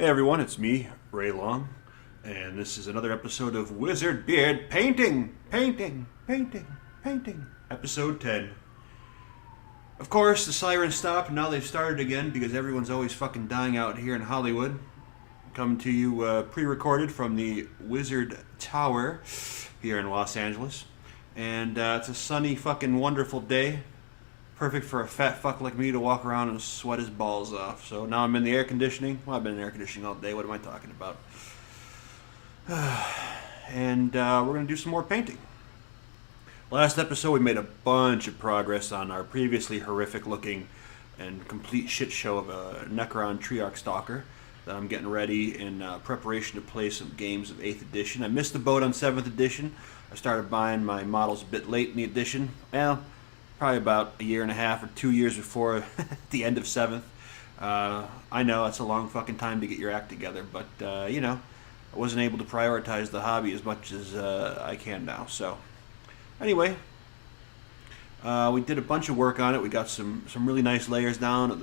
Hey everyone, it's me, Ray Long, and this is another episode of Wizard Beard Painting, episode 10. Of course, the sirens stopped, and now they've started again because everyone's always fucking dying out here in Hollywood. Coming to you pre-recorded from the Wizard Tower here in Los Angeles. And it's a sunny fucking wonderful day. Perfect for a fat fuck like me to walk around and sweat his balls off. So now I'm in the air conditioning. Well, I've been in air conditioning all day. What am I talking about? And we're going to do some more painting. Last episode, we made a bunch of progress on our previously horrific looking and complete shit show of a Necron Triarch Stalker that I'm getting ready in preparation to play some games of 8th edition. I missed the boat on 7th edition. I started buying my models a bit late in the edition. Well, probably about a year and a half or 2 years before the end of 7th. I know it's a long fucking time to get your act together, but you know, I wasn't able to prioritize the hobby as much as I can now. So anyway, we did a bunch of work on it. We got some really nice layers down of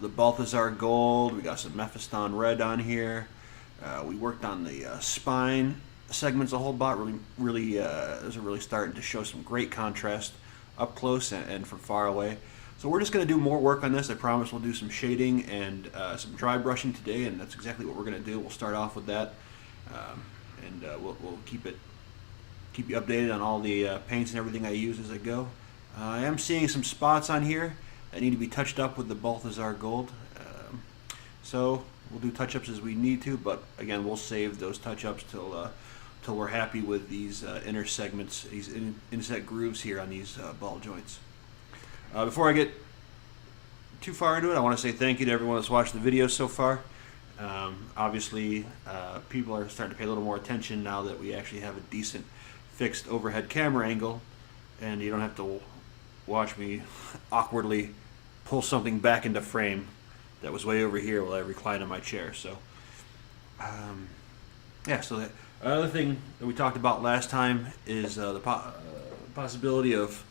the Balthazar gold. We got some Mephiston red on here. We worked on the spine segments a whole lot. Those are really starting to show some great contrast up close and from far away. So we're just going to do more work on this. I promise we'll do some shading and some dry brushing today, and that's exactly what we're going to do. We'll start off with that, and we'll keep you updated on all the paints and everything I use as I go. I am seeing some spots on here that need to be touched up with the Balthazar gold. So we'll do touch-ups as we need to, but again, we'll save those touch-ups till we're happy with these inner segments, these inset grooves here on these ball joints. Before I get too far into it, I want to say thank you to everyone that's watched the video so far. Obviously, people are starting to pay a little more attention now that we actually have a decent fixed overhead camera angle, and you don't have to watch me awkwardly pull something back into frame that was way over here while I recline in my chair. So, yeah, so another thing that we talked about last time is the possibility of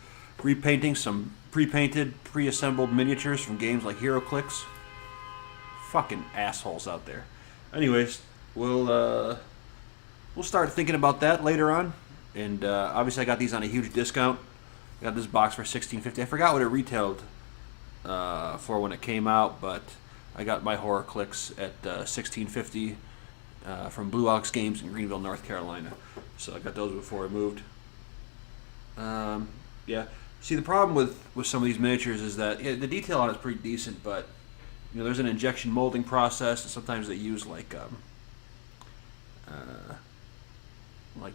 repainting some pre-painted, pre-assembled miniatures from games like HeroClix. Fucking assholes out there. Anyways, we'll start thinking about that later on. And obviously, I got these on a huge discount. I got this box for $16.50. I forgot what it retailed for when it came out, but I got my HeroClix at $16.50 from Blue Ox Games in Greenville, North Carolina. So I got those before I moved. Yeah. See, the problem with some of these miniatures is that the detail on it is pretty decent, but you know, there's an injection molding process, and sometimes they use like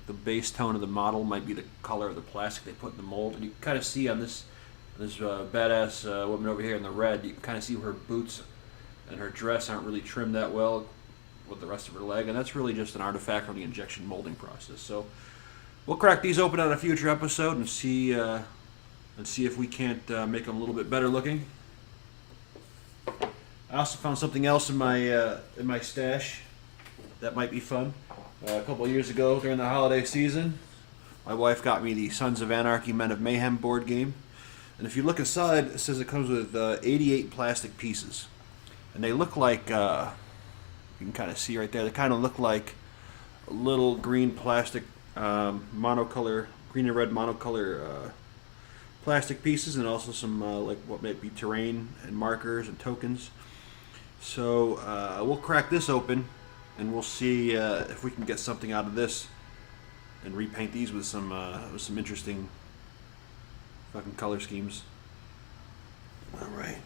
the base tone of the model might be the color of the plastic they put in the mold, and you can kind of see on this badass woman over here in the red, you can kind of see her boots and her dress aren't really trimmed that well with the rest of her leg, and that's really just an artifact from the injection molding process. So we'll crack these open on a future episode and see if we can't make them a little bit better looking. I also found something else in my stash that might be fun. A couple of years ago during the holiday season, my wife got me the Sons of Anarchy Men of Mayhem board game, and if you look inside, it says it comes with 88 plastic pieces, and they look like you can kind of see right there. They kind of look like little green plastic monocolor, green and red monocolor plastic pieces, and also some like what might be terrain and markers and tokens. So we'll crack this open, and we'll see if we can get something out of this, and repaint these with some interesting fucking color schemes. All right.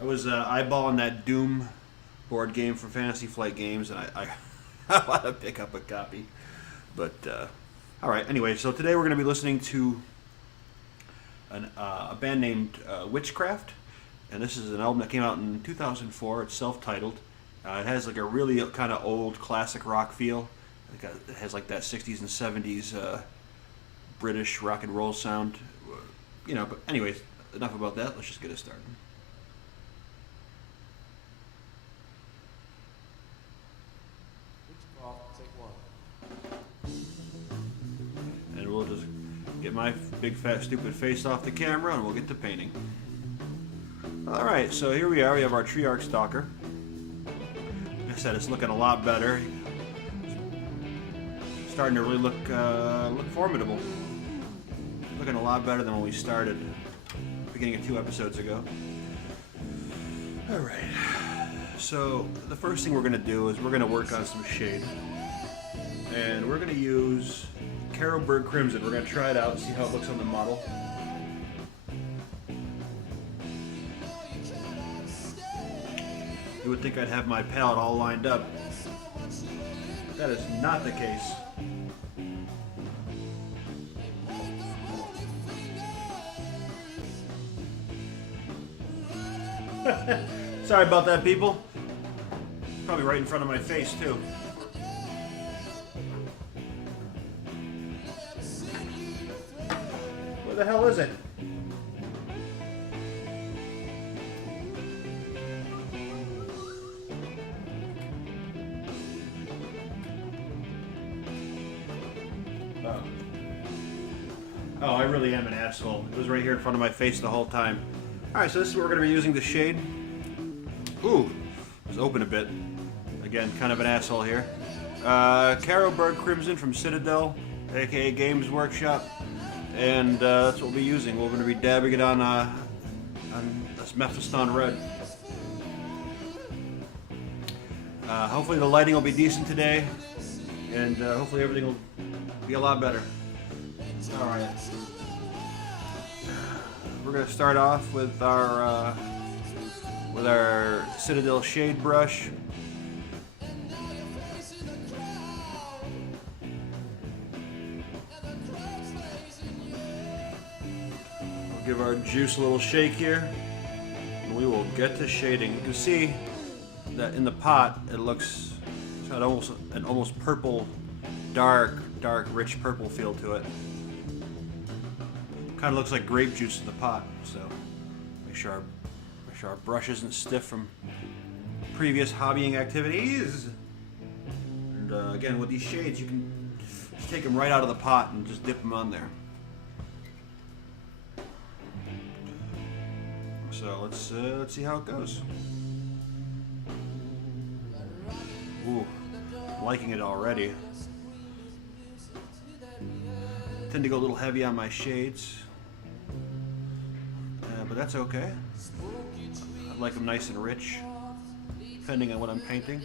I was eyeballing that Doom board game from Fantasy Flight Games, and I want to pick up a copy. But, all right, anyway, so today we're going to be listening to a band named Witchcraft, and this is an album that came out in 2004. It's self-titled. It has like a really kind of old classic rock feel. It has like that 60s and 70s British rock and roll sound. You know, but anyways, enough about that. Let's just get it started. And we'll just get my big fat stupid face off the camera and we'll get to painting. Alright, so here we are. We have our Triarch Stalker. Like I said, it's looking a lot better. Starting to really look formidable. Looking a lot better than when we started, beginning of 2 episodes ago. Alright, so the first thing we're going to do is we're going to work on some shade. And we're going to use Carroburg Crimson. We're going to try it out and see how it looks on the model. You would think I'd have my palette all lined up. That is not the case. Sorry about that, people. Probably right in front of my face, too. Where the hell is it? Oh, I really am an asshole. It was right here in front of my face the whole time. Alright, so this is what we're going to be using the shade. Ooh, let's open a bit. Again, kind of an asshole here. Carroburg Crimson from Citadel, aka Games Workshop. And that's what we'll be using. We're going to be dabbing it on this Mephiston Red. Hopefully the lighting will be decent today. And hopefully everything will be a lot better. Alright. We're going to start off with our Citadel shade brush. We'll give our juice a little shake here, and we will get to shading. You can see that in the pot it looks it's got an almost purple, dark, rich purple feel to it. Kind of looks like grape juice in the pot, so make sure our brush isn't stiff from previous hobbying activities. And again, with these shades, you can just take them right out of the pot and just dip them on there. So let's see how it goes. Ooh, I'm liking it already. I tend to go a little heavy on my shades. But that's okay. I like them nice and rich, depending on what I'm painting.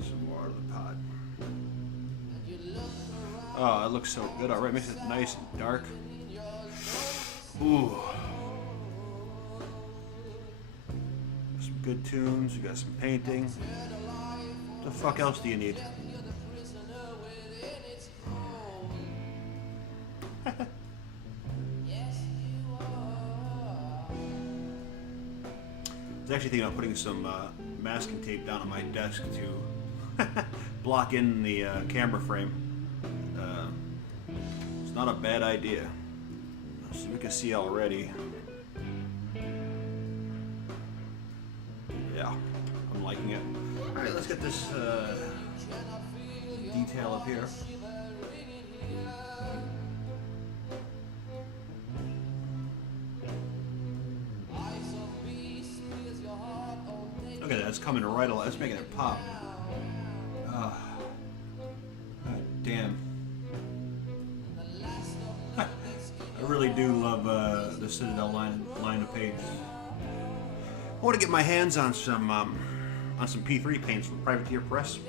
Some more of the pot. Oh, it looks so good already. Makes it nice and dark. Ooh. Some good tunes. You got some painting. What the fuck else do you need? I was actually thinking about putting some masking tape down on my desk to block in the camera frame. It's not a bad idea. So we can see already. Yeah, I'm liking it. Alright, let's get this detail up here. Look at that, it's coming right along. It's making it pop. God damn. I really do love the Citadel line of paints. I want to get my hands on some Pt.3 paints from Privateer Press.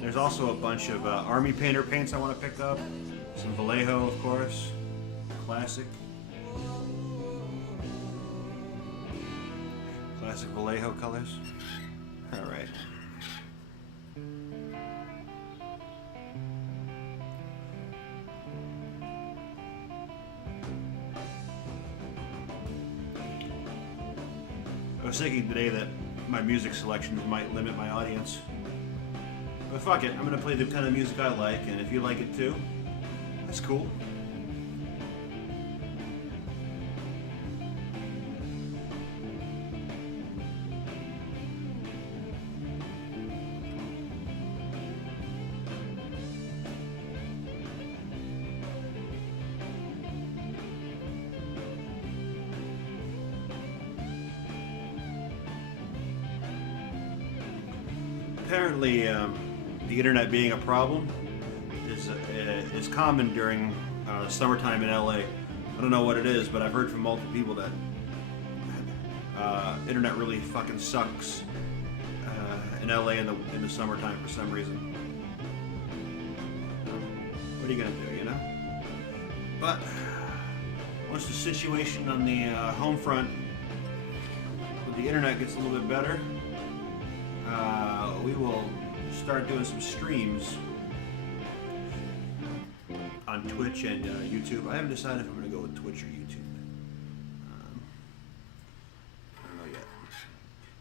There's also a bunch of Army Painter paints I want to pick up. Some Vallejo, of course. Classic Vallejo colors. Alright. I was thinking today that my music selections might limit my audience. But fuck it, I'm going to play the kind of music I like, and if you like it too, that's cool. apparently, the internet being a problem is common during summertime in LA. I don't know what it is, but I've heard from multiple people that internet really fucking sucks in LA in the summertime for some reason. What are you gonna do, you know? But once the situation on the home front with the internet gets a little bit better, we will start doing some streams on Twitch and YouTube. I haven't decided if I'm going to go with Twitch or YouTube. I don't know yet.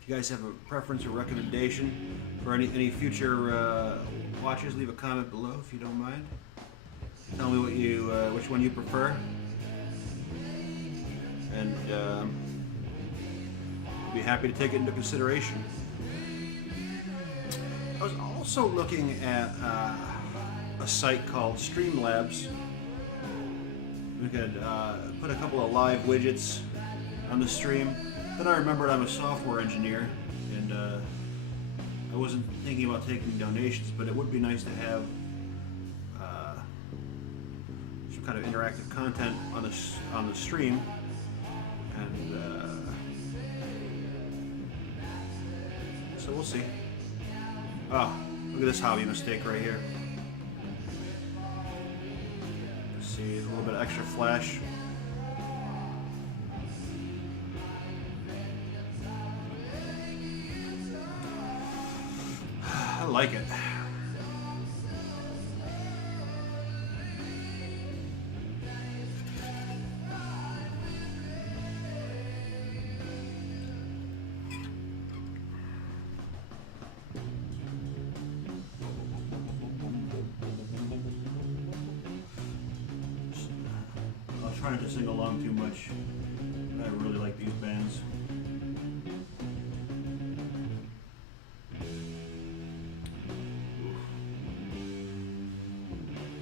If you guys have a preference or recommendation for any future watches, leave a comment below if you don't mind. Tell me which one you prefer, and be happy to take it into consideration. I was also looking at a site called Streamlabs. We could put a couple of live widgets on the stream. Then I remembered I'm a software engineer, and I wasn't thinking about taking donations, but it would be nice to have some kind of interactive content on the stream, and so we'll see. Oh, look at this hobby mistake right here. See, a little bit of extra flash. I like it. Trying to sing along too much. I really like these bands.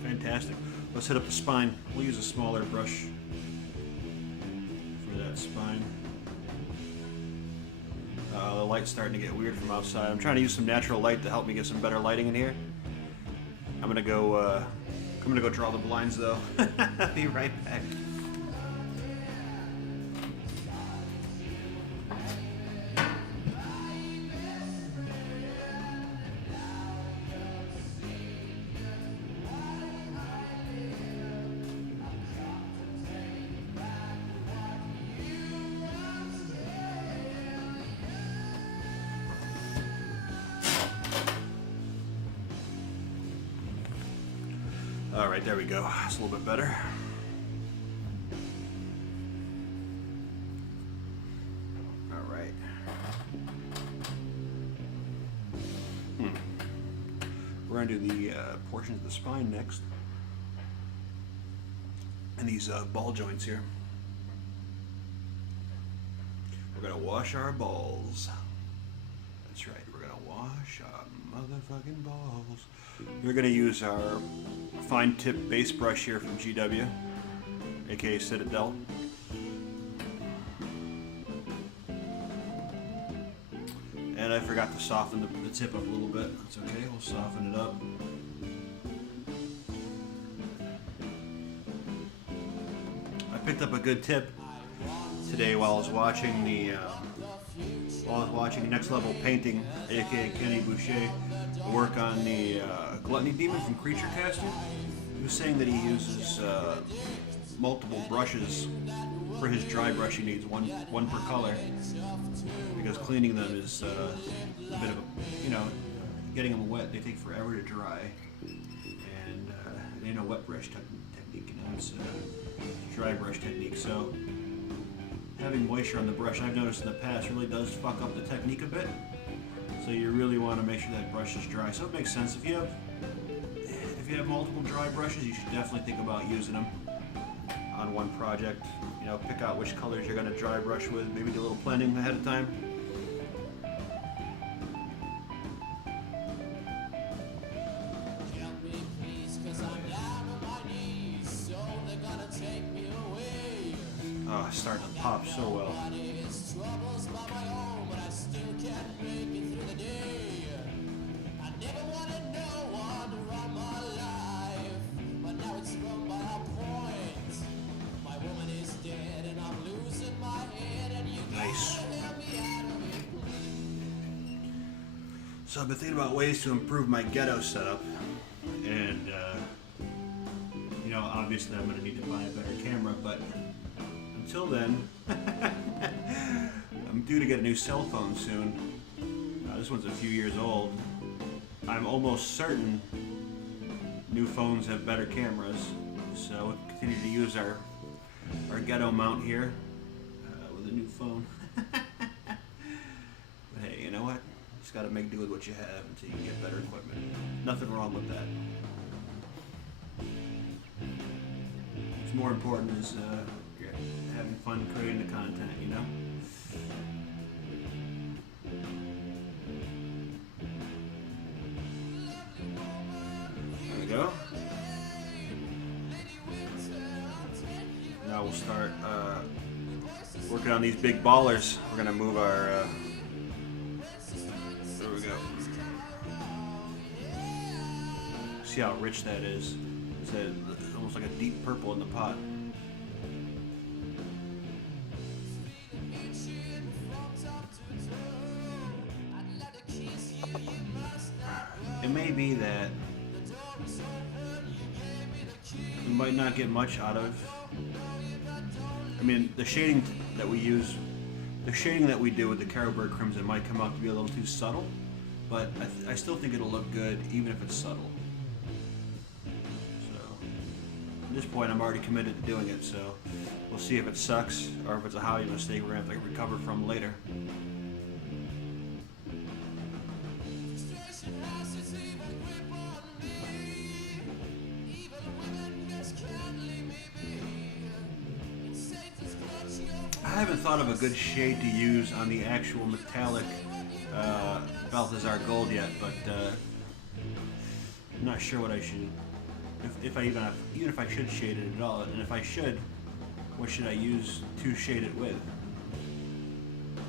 Fantastic. Let's hit up the spine. We'll use a smaller brush for that spine. The light's starting to get weird from outside. I'm trying to use some natural light to help me get some better lighting in here. I'm gonna go draw the blinds though. I'll be right back. Alright, there we go. It's a little bit better. Alright. We're going to do the portions of the spine next. And these ball joints here. We're going to wash our balls. That's right, we're going to wash our motherfucking balls. We're going to use our fine tip base brush here from GW, aka Citadel. And I forgot to soften the tip up a little bit. It's okay, we'll soften it up. I picked up a good tip today while I was watching Next Level Painting, aka Kenny Boucher, work on the Gluttony Demon from Creature Caster. He was saying that he uses multiple brushes for his dry brush. He needs one per color because cleaning them is a bit of a, getting them wet, they take forever to dry, and wet brush technique, it's a dry brush technique. So having moisture on the brush, I've noticed in the past, really does fuck up the technique a bit. So you really want to make sure that brush is dry. So it makes sense. If you have multiple dry brushes, you should definitely think about using them on one project. Pick out which colors you're going to dry brush with. Maybe do a little blending ahead of time. Oh, it's starting to pop so well. Never wanted no one to run my life, but now it's run by a point. My woman is dead and I'm losing my head, and you Nice. gotta help me out of it. So I've been thinking about ways to improve my ghetto setup, and you know, obviously I'm going to need to buy a better camera, but until then, I'm due to get a new cell phone soon. This one's a few years old. I'm almost certain new phones have better cameras, so we'll continue to use our ghetto mount here with a new phone. But hey, you know what? Just got to make do with what you have until you can get better equipment. Nothing wrong with that. What's more important is having fun creating the content, you know? There we go. Now we'll start working on these big ballers. We're gonna move our. There we go. See how rich that is? It's almost like a deep purple in the pot. It may be that we might not get much out of. I mean, the shading that we use, the shading that we do with the Carroburg Crimson might come out to be a little too subtle, but I still think it'll look good even if it's subtle. So at this point, I'm already committed to doing it. So we'll see if it sucks or if it's a hobby mistake we're gonna have to recover from later. I haven't thought of a good shade to use on the actual metallic Balthazar Gold yet, but I'm not sure what I should, if I even if I should shade it at all, and if I should, what should I use to shade it with?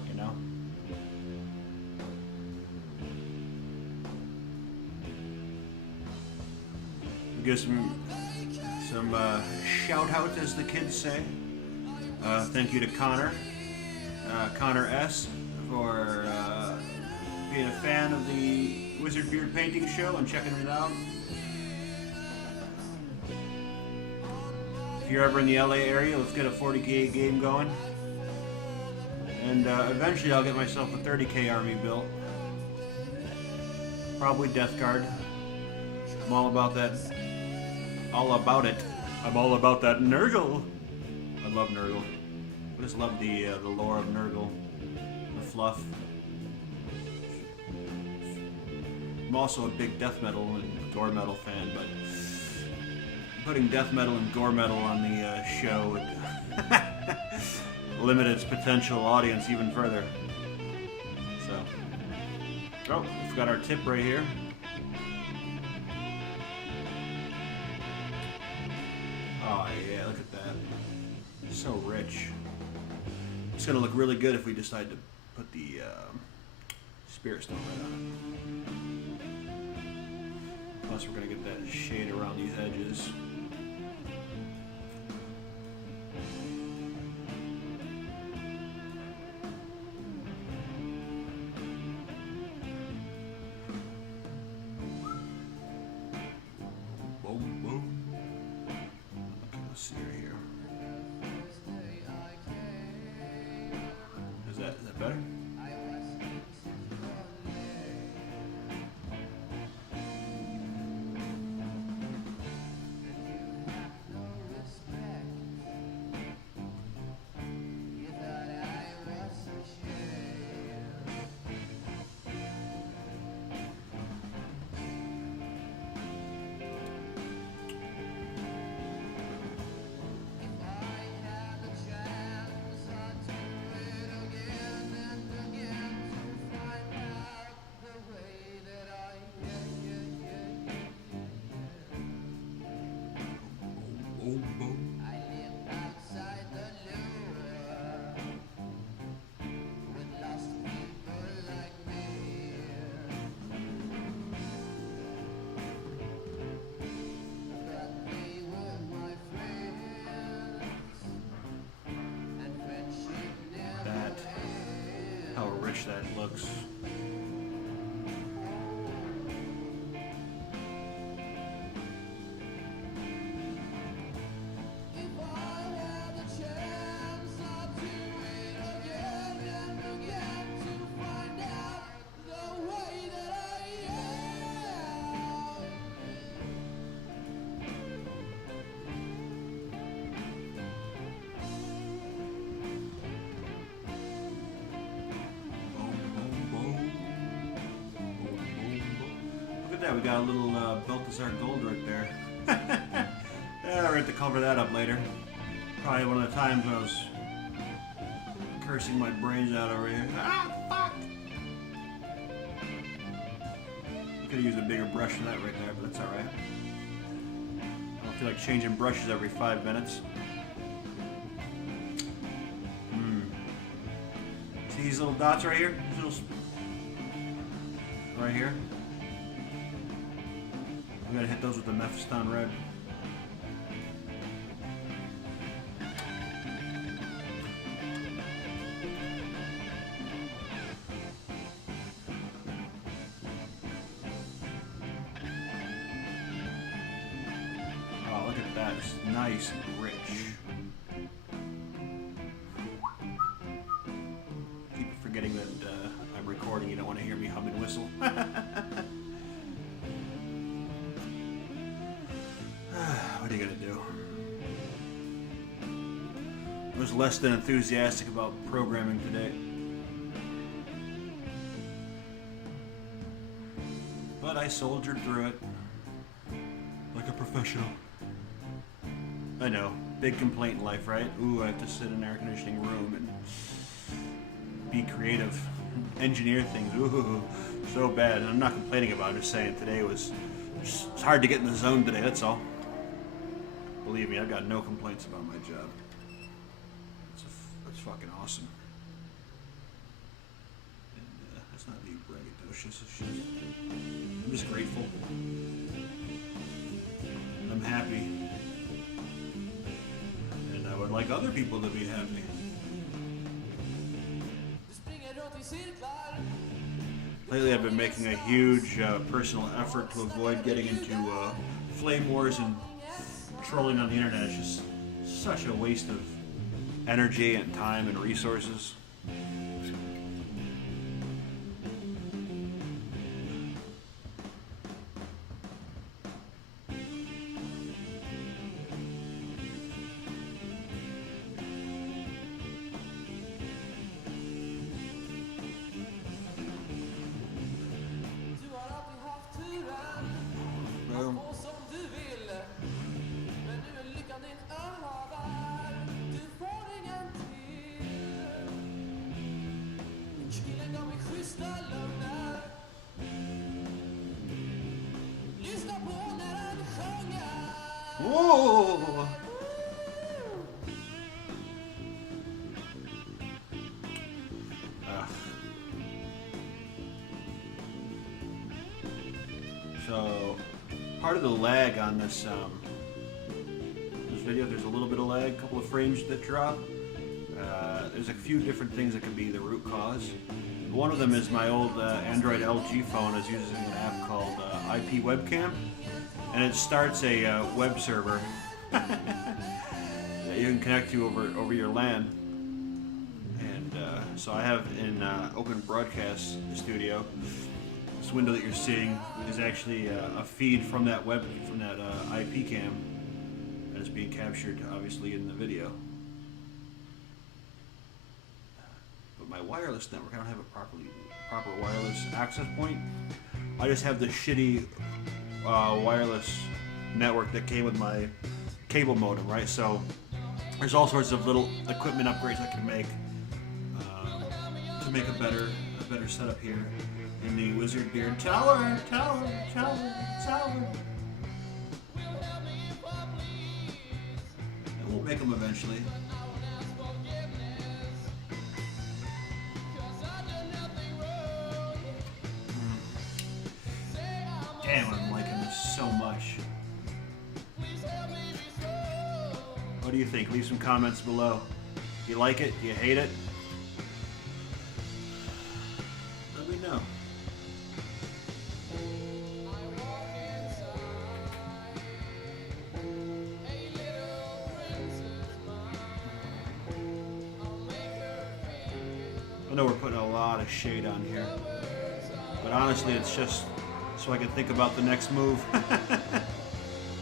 You know? We'll give some shout outs, as the kids say. Thank you to Connor S, for being a fan of the Wizard Beard Painting Show and checking it out. If you're ever in the LA area, let's get a 40K game going. And eventually I'll get myself a 30K army built. Probably Death Guard. I'm all about that. All about it. I'm all about that Nurgle. I love Nurgle. I just love the lore of Nurgle, the fluff. I'm also a big death metal and gore metal fan, but putting death metal and gore metal on the show would limit its potential audience even further. So, oh, we've got our tip right here. Oh yeah, look at that. So rich. It's gonna look really good if we decide to put the spirit stone right on it. Plus we're gonna get that shade around these edges. Boom, boom. Okay, let's see right here. Is that better? garbage that looks. We got a little Balthazar gold right there. Yeah, we're going to cover that up later. Probably one of the times I was cursing my brains out over here. Ah, fuck! Could have used a bigger brush than that right there, but that's alright. I don't feel like changing brushes every 5 minutes. See these little dots right here? These little... Right here? We gotta hit those with the Mephiston red. Oh, look at that. It's nice and rich. Keep forgetting that I'm recording. You don't want to hear me hum and whistle. What are you gonna do? I was less than enthusiastic about programming today. But I soldiered through it. Like a professional. I know. Big complaint in life, right? Ooh, I have to sit in an air conditioning room and be creative. Engineer things. Ooh, so bad. And I'm not complaining about it. I'm just saying today it's hard to get in the zone today, that's all. Believe me, I've got no complaints about my job. It's fucking awesome. And that's not being braggadocious. It's just, I'm just grateful. I'm happy. And I would like other people to be happy. Lately I've been making a huge personal effort to avoid getting into flame wars and trolling on the internet. Is just such a waste of energy and time and resources. Whoa! So, part of the lag on this video, there's a little bit of lag, a couple of frames that drop. There's a few different things that could be the root cause. One of them is my old Android LG phone is using an app called IP Webcam, and it starts a web server that you can connect to over your LAN. And so I have in Open Broadcast Studio, this window that you're seeing is actually a feed from that IP cam that is being captured, obviously, in the video. But my wireless network, I don't have a proper wireless access point. I just have the shitty wireless network that came with my cable modem, right? So there's all sorts of little equipment upgrades I can make to make a better setup here in the Wizard Beard Tower. And we'll make them eventually. Damn, I'm liking this so much. What do you think? Leave some comments below. Do you like it? Do you hate it? I know we're putting a lot of shade on here, but honestly it's just so I can think about the next move,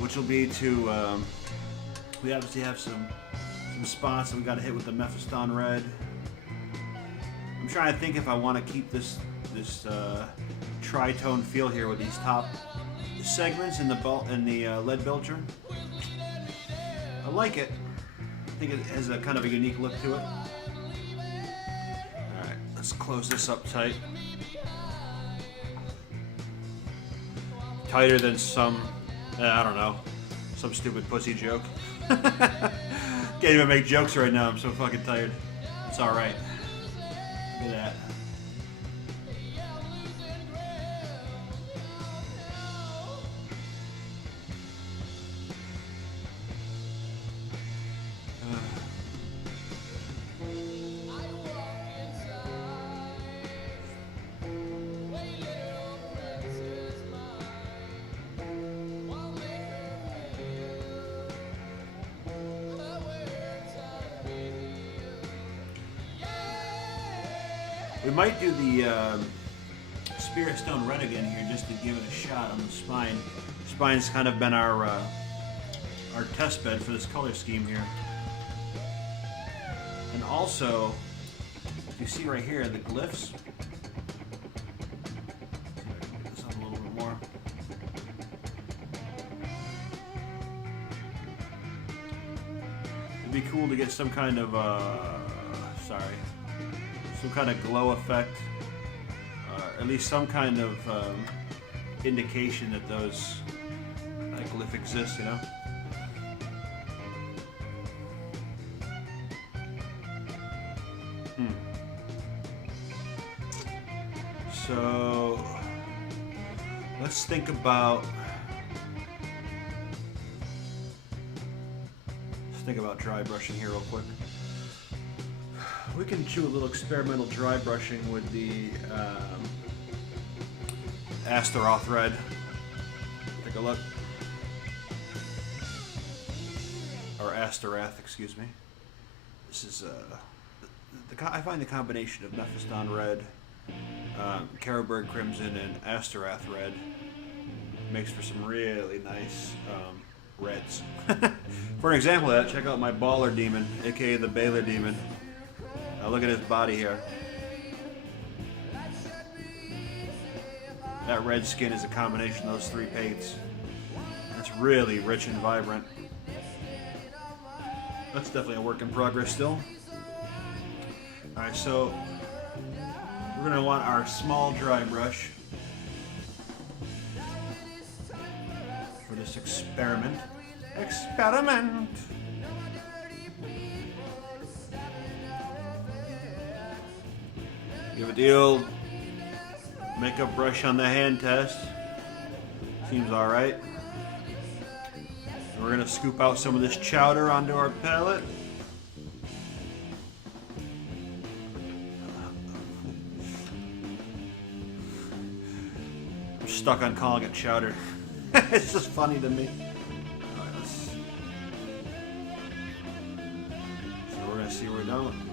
which will be to, we obviously have some spots that we got to hit with the Mephiston red. I'm trying to think if I want to keep this tritone feel here with these top segments in the lead bilger. I like it. I think it has a kind of a unique look to it. Alright, let's close this up tight. Tighter than some, I don't know, some stupid pussy joke. Can't even make jokes right now, I'm so fucking tired. It's alright. Look at that. We might do the Spirit Stone Red again here just to give it a shot on the spine. Spine's kind of been our test bed for this color scheme here. And also, if you see right here, the glyphs. See if I can get this up a little bit more. It'd be cool to get some kind of, some kind of glow effect, at least some kind of indication that those glyph exist, you know? So let's think about dry brushing here real quick. We can do a little experimental dry brushing with the Astaroth red. Take a look. Or Astarath, excuse me. This is I find the combination of Mephiston red, Carroburg Crimson, and Astarath red makes for some really nice reds. For an example of that, check out my Baller Demon, aka the Baylor Demon. Now look at his body here. That red skin is a combination of those three paints. It's really rich and vibrant. That's definitely a work in progress still. Alright, so we're going to want our small dry brush for this experiment. Give it the old makeup brush on the hand test. Seems alright. We're going to scoop out some of this chowder onto our palette. I'm stuck on calling it chowder. It's just funny to me. Alright, so we're going to see where we don't.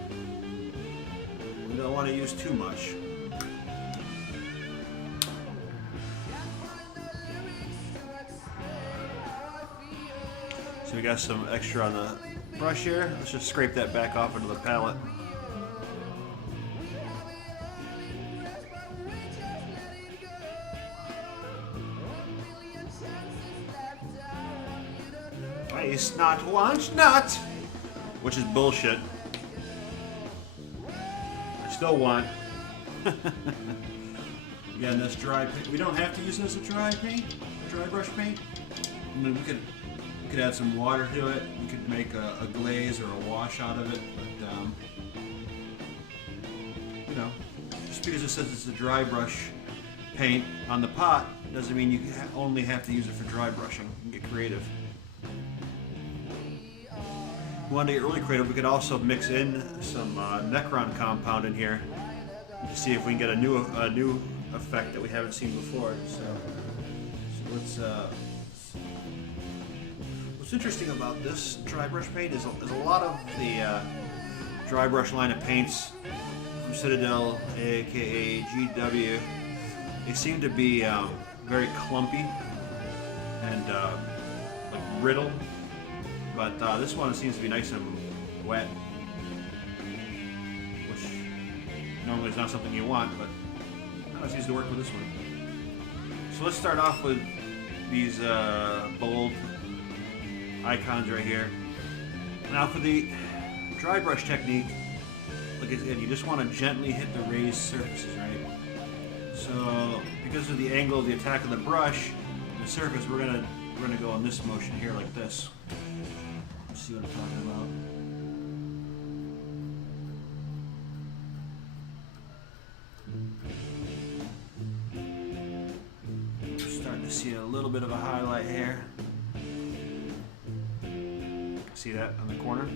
We don't want to use too much. So we got some extra on the brush here. Let's just scrape that back off into the palette. Taste not, want not. Which is bullshit. I still want. Again, this dry paint. We don't have to use this as a dry paint, dry brush paint. I mean, we could add some water to it. We could make a glaze or a wash out of it. But you know, just because it says it's a dry brush paint on the pot doesn't mean you only have to use it for dry brushing. You can get creative. If we want to get really creative, we could also mix in some Necron compound in here to see if we can get a new effect that we haven't seen before. So let's. What's interesting about this dry brush paint is a lot of the dry brush line of paints from Citadel, aka GW. They seem to be very clumpy and like brittle, but this one seems to be nice and wet, which normally is not something you want, but it seems to work with this one. So let's start off with these bold icons right here. Now for the dry brush technique, like I said, you just want to gently hit the raised surfaces, right? So because of the angle of the attack of the brush, the surface, we're gonna go in this motion here like this. Let's see what I'm talking about. Starting to see a little bit of a highlight here. See that on the corner?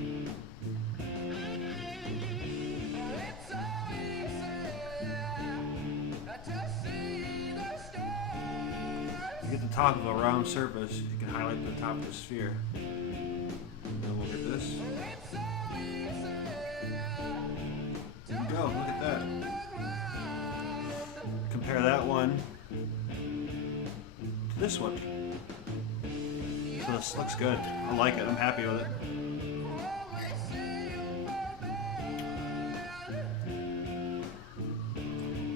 Get the top of a round surface, you can highlight the top of the sphere. Then we'll get this. There you go, look at that. Compare that one to this one. So this looks good. I like it, I'm happy with it.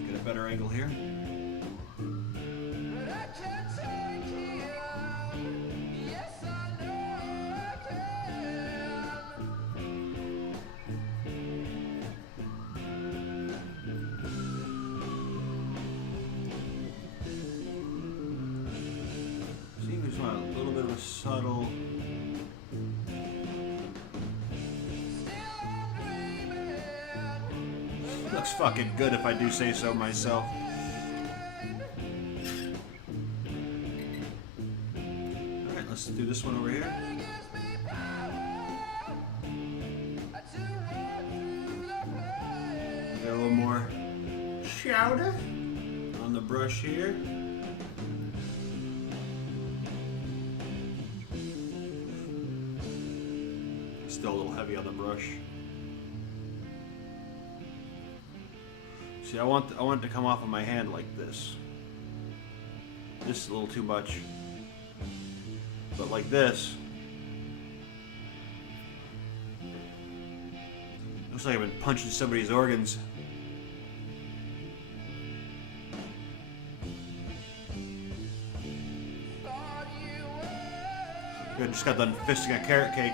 Get a better angle here. Subtle. Looks fucking good if I do say so myself. Alright, let's do this one over here. Get a little more chowder on the brush here. Still a little heavy on the brush. See, I want it to come off of my hand like this. This is a little too much. But like this. Looks like I've been punching somebody's organs. I just got done fisting a carrot cake.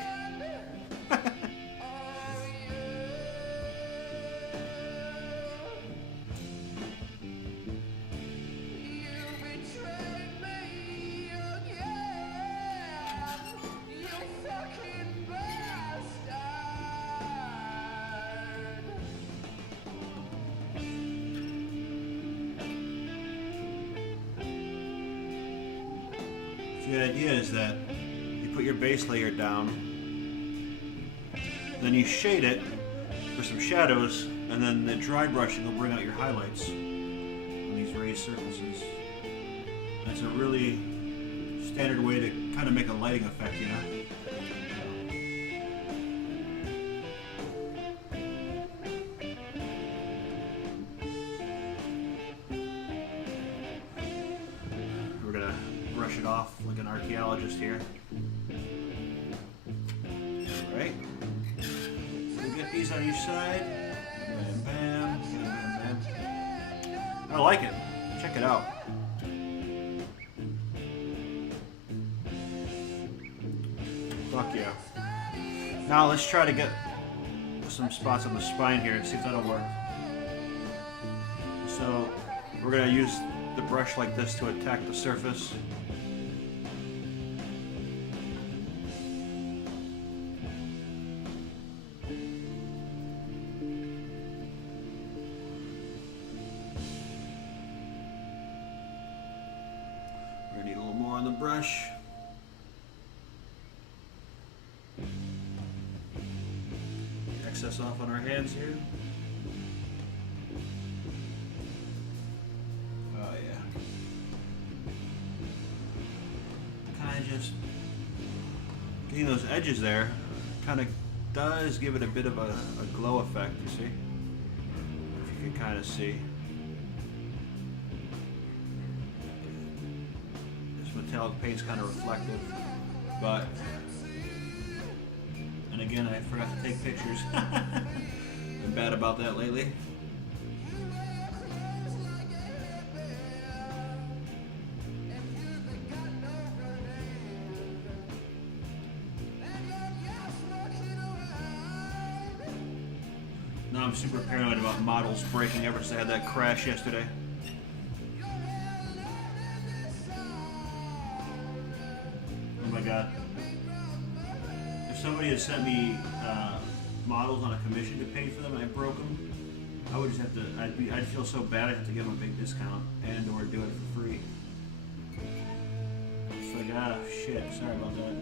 The idea is that you put your base layer down, then you shade it for some shadows, and then the dry brushing will bring out your highlights on these raised surfaces. That's a really standard way to kind of make a lighting effect, you know? Brush it off like an archaeologist here. Alright. So get these on each side. Bam, bam, bam, bam, bam. I like it. Check it out. Fuck yeah. Now let's try to get some spots on the spine here and see if that'll work. So we're going to use the brush like this to attack the surface. We're going to need a little more on the brush. Excess off on our hands here. Oh yeah. Kind of just getting those edges there kind of does give it a bit of a glow effect, you see? you can kind of see. This metallic paint's kind of reflective, but, and again, I forgot to take pictures. Been bad about that lately. Now I'm super paranoid about models breaking ever since I had that crash yesterday. Oh my god. If somebody had sent me models on a commission to pay for them and I broke them, I would just have to, I'd feel so bad I'd have to give them a big discount and or do it for free. It's like, ah, shit, sorry about that.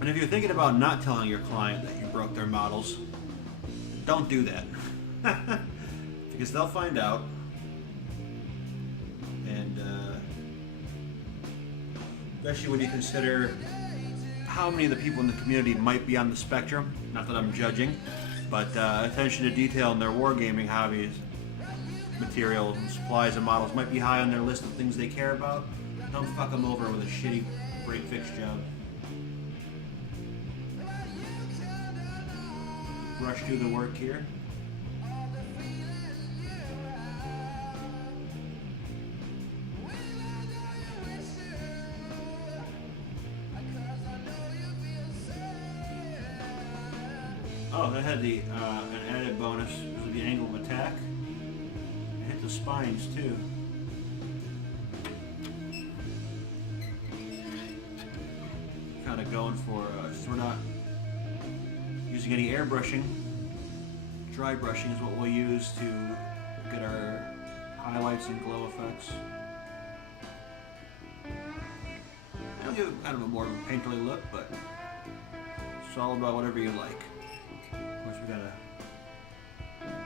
And if you're thinking about not telling your client that you broke their models, don't do that. Because they'll find out. And especially when you consider how many of the people in the community might be on the spectrum. Not that I'm judging, but attention to detail in their wargaming hobbies, materials, and supplies and models might be high on their list of things they care about. Don't fuck them over with a shitty break-fix job. Rush through the work here. Oh, that had the an added bonus for the angle of attack. It hit the spines too. Kind of going for so we're not using any airbrushing. Dry brushing is what we'll use to get our highlights and glow effects. It'll give it kind of a more painterly look, but it's all about whatever you like. Of course, we gotta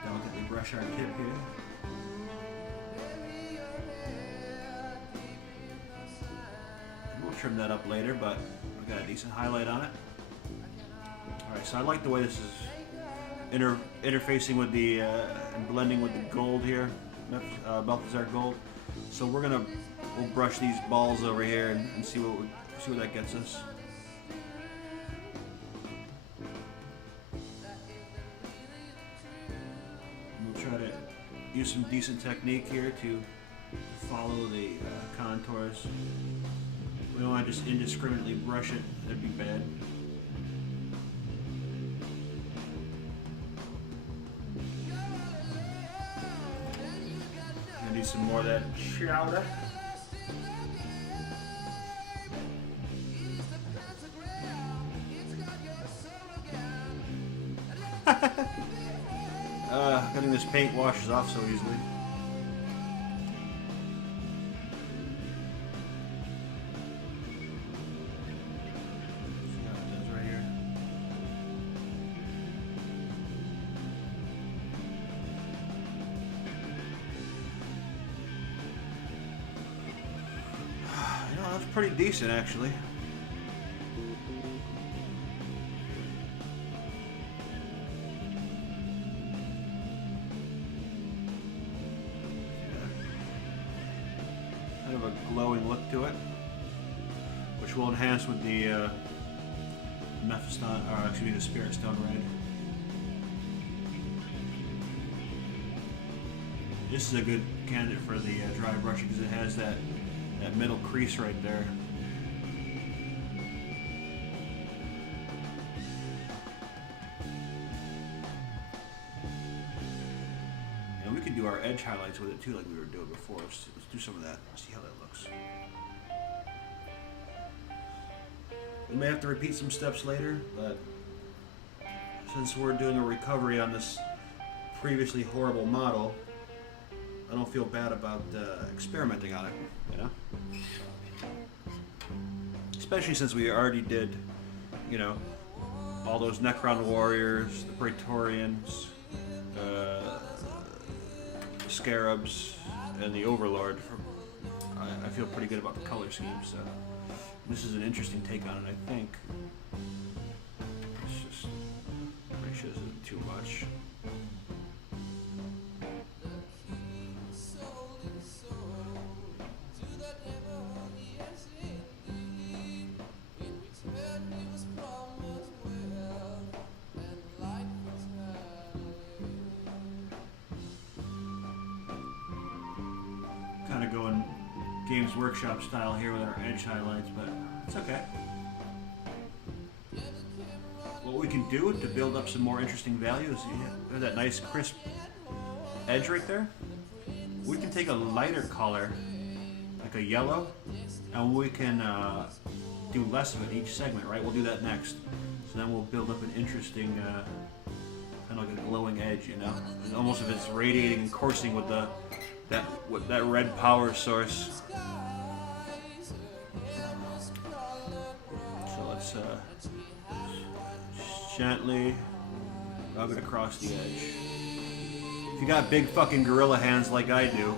delicately brush our tip here. And we'll trim that up later, but we got a decent highlight on it. Alright, so I like the way this is interfacing with the and blending with the gold here, Balthazar gold. So we'll brush these balls over here and see what that gets us. And we'll try to use some decent technique here to follow the contours. We don't want to just indiscriminately brush it; that'd be bad. Need some more of that chowder. Getting this paint washes off so easily. See how it does right here. That's pretty decent, actually. Kind of a glowing look to it, which will enhance with the the Spirit Stone Red. This is a good candidate for the dry brushing because it has that middle crease right there. And we could do our edge highlights with it too, like we were doing before. Let's do some of that. See how that looks. We may have to repeat some steps later, but since we're doing a recovery on this previously horrible model, I don't feel bad about experimenting on it, you know? Especially since we already did, you know, all those Necron warriors, the Praetorians, the Scarabs, and the Overlord. I feel pretty good about the color scheme, so this is an interesting take on it, I think. Let's just make sure this isn't too much. Games Workshop style here with our edge highlights, but it's okay. What we can do to build up some more interesting values, you have that nice crisp edge right there. We can take a lighter color, like a yellow, and we can do less of it each segment, right? We'll do that next. So then we'll build up an interesting, kind of like a glowing edge, you know? Almost if it's radiating and coursing with that red power source. So let's gently rub it across the edge. If you got big fucking gorilla hands like I do,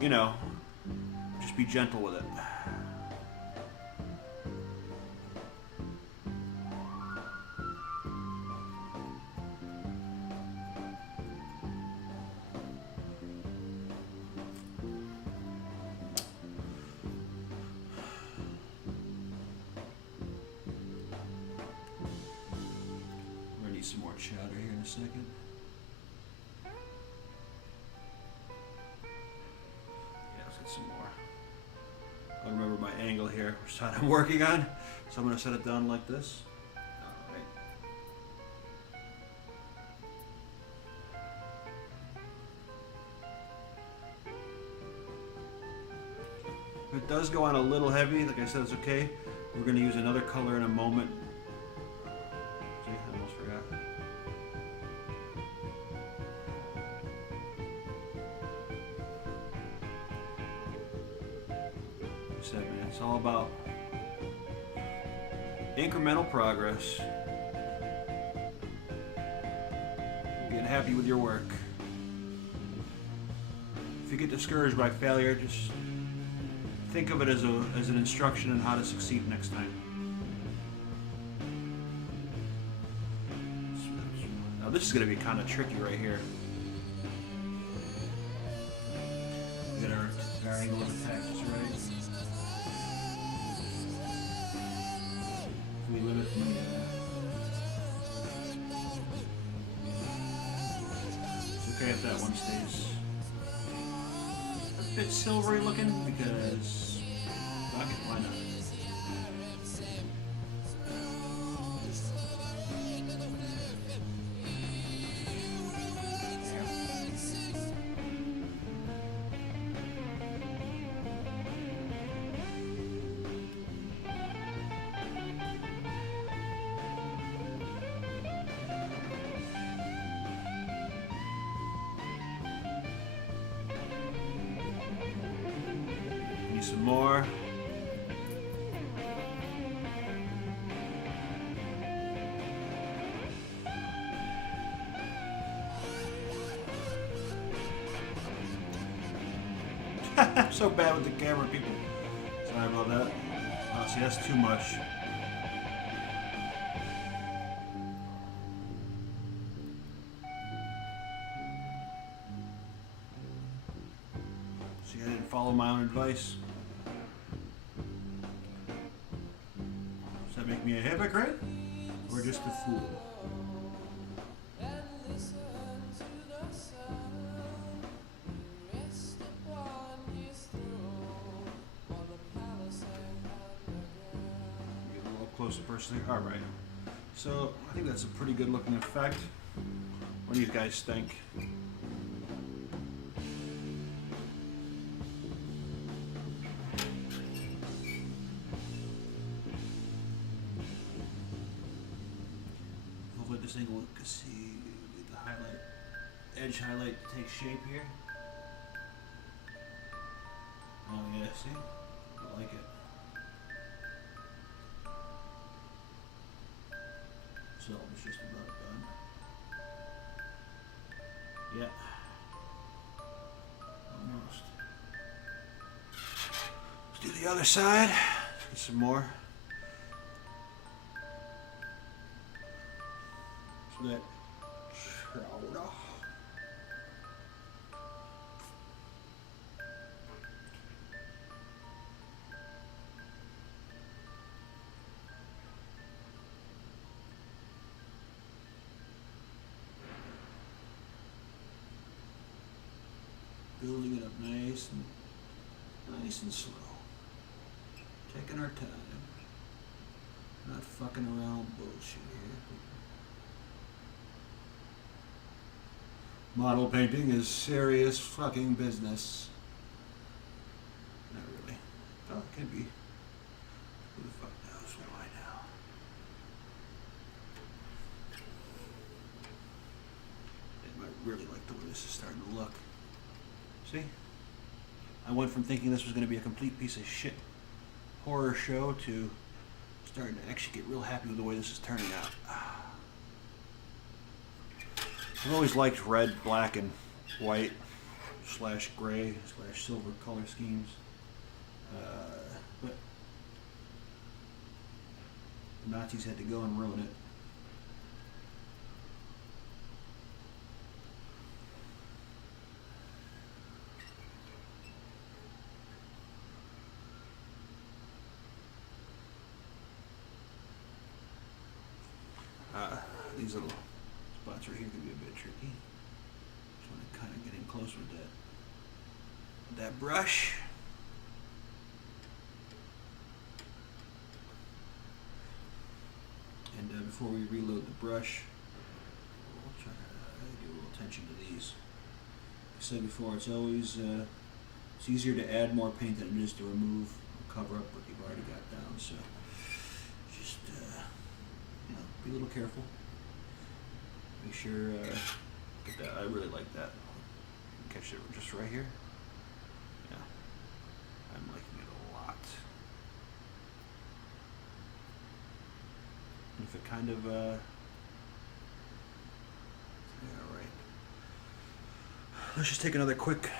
you know, just be gentle with it. Some more chowder here in a second. Yeah, let's get some more. I remember my angle here, which side I'm working on, so I'm going to set it down like this. Alright. If it does go on a little heavy, like I said, it's okay. We're going to use another color in a moment. It's all about incremental progress. Get happy with your work. If you get discouraged by failure, just think of it as an instruction on how to succeed next time. Now this is going to be kind of tricky right here. We got our angle of attack just right. We limit the it's okay if that one stays a bit silvery looking because fuck it, why not? Some more. I'm so bad with the camera, people. Sorry about that. Oh, see, that's too much. See, I didn't follow my own advice. Does that make me a hypocrite? Or just a fool? Get a little closer personally. Alright. So, I think that's a pretty good looking effect. What do you guys think? This angle, we can see the highlight, edge highlight take shape here. Oh yeah, see? I like it. So it's just about done. Yeah. Almost. Let's do the other side. Get some more. That chowder. Building it up nice and Nice and slow. Taking our time. Not fucking around with bullshit here. Model painting is serious fucking business. Not really. Oh, it can be. Who the fuck knows? What do I know? I might really like the way this is starting to look. See? I went from thinking this was going to be a complete piece of shit horror show to starting to actually get real happy with the way this is turning out. I've always liked red, black, and white / gray / silver color schemes, but the Nazis had to go and ruin it. These little spots right here could be a bit tricky. Just want to kind of get in close with that brush. And before we reload the brush, we'll try to give a little attention to these. Like I said before, it's always it's easier to add more paint than it is to remove or cover up what you've already got down. So just be a little careful. Make sure get that. I really like that. Catch it just right here. Yeah, I'm liking it a lot. And if it kind of yeah, right. Let's just take another quick